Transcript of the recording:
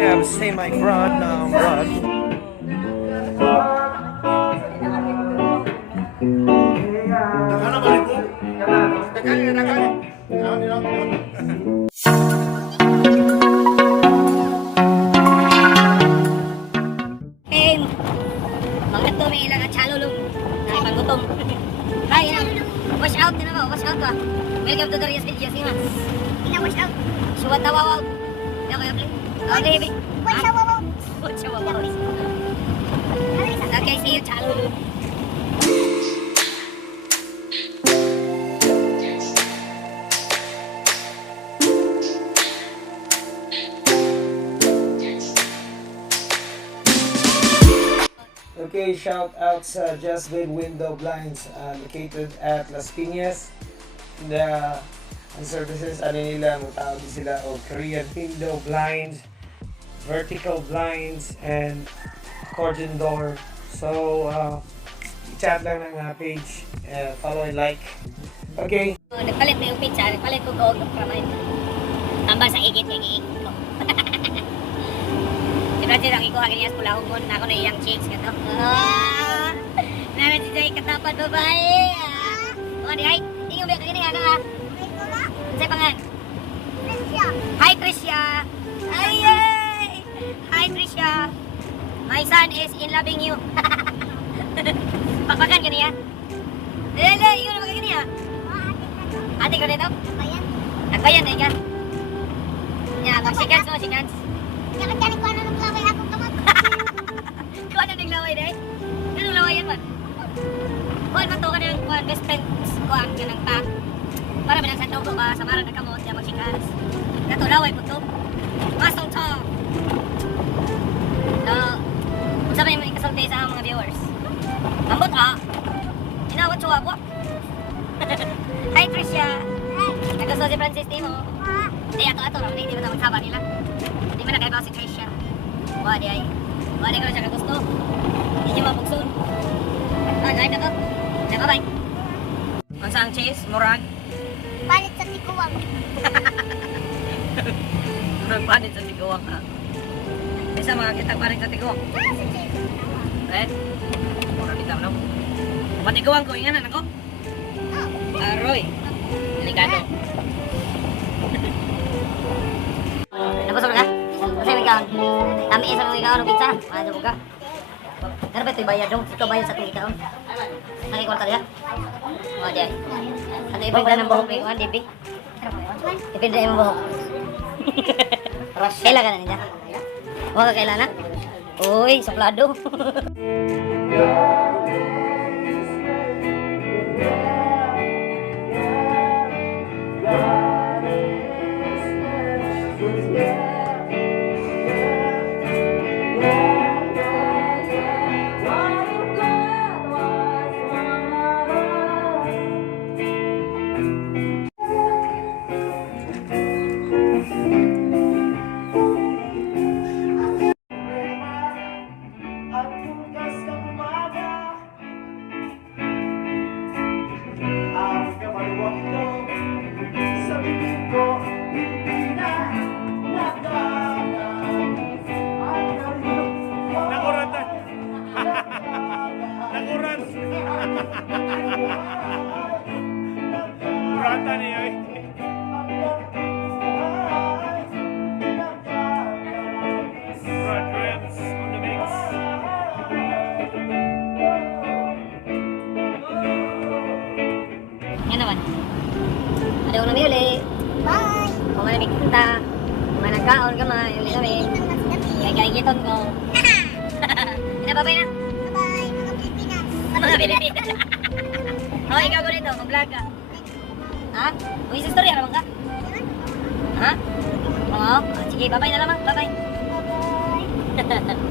Yeah, say my broad now, broad. Bakit to may ilang at chalulong? Nakipanggutom. Hi, wash out din ako, wash out ka. Welcome to the Rias Videos, Imas. Wash out. Suwat na wawaw. Hindi ako i-play. Okay, baby. Wash out wawaw. Wash out wawaw. Okay, see you, chalulong. Okay, shout out sa Just Good Window Blinds located at Las Piñas. Ang services, nila, matawag sila o Korean window blinds, vertical blinds, and accordion door. So, i-chat lang ng page, follow and like. Okay. Nagpalit na yung pizza, nagpalit ko gold ng kamay. Tambal sa igit yung iik ko. Diba ang ikuha ganyan sa pulahungon na ako na iyang chicks ka to. Nara si Jay katapat babae. O di ay, ingo ba kagini ano ha? Say pangan. Tricia. Hi Tricia. Ay ay. Hi Tricia. My son is in loving you. Pakpakan kaniya. Dele, ingo na kagini ha. Ate ko dito? Nagbayan na ka. Ya, magsikans mo, sikans. Kaya ko ano naglaway ako kamot. Kung ano naglaway dahil? Anong lawayan man? Kuhan man to ka ng kuhan, best friend kuhan ka ng ta. Para ba nang sa toko ba, sa marang nagkamot, siya magsikans. Kato, laway po to. Masong to. So, kung sabay mo ikasulti sa mga viewers. Ambot inawat siya ako. Hi Tricia. Nagusto si Francis Timo. Di ato hindi ba naman saba nila. Di ba nakaibaw si Tricia? Wadi ay. Wadi ko na siya kagusto. Hindi niya mapugsun. Kahit na to. Bye-bye. Ang sang cheese, murag. Palit sa tiguwang. Murag palit sa tiguwang ha. Bisa mga kitang palit sa tiguwang. Sa cheese. Eh? Murag kita mo no? Matiguwang ko, inganan ako. Aroy. Delikado. Nabusog ka? Kasi may kaon. Kami isa ng ikaw ng pizza. Ano ka? Ano ba ito bayad dong? Ito bayad sa ating ikaw. Nakikwarta niya? O, di ay. Ano ibigla ng buhok may kuhan, Dibi? Ipinda yung buhok. Kailan ka na niya? Huwag ka kailan na? Uy, suplado. Kurata niya eh. Graduates on the mix. Yan naman. Ada ulang uli. Bye. Kung may kita, kung may nagkaon ka man, uli namin. Kaya kalikiton ko. Babay na. Bye, mga Pilipinas. Mga Pilipinas. Oh, ikaw ko dito, mag-vlog ka. Ha? Uy, sa story, araw ka? Ha? Oo. Sige, babay na lamang. Babay. Bye-bye.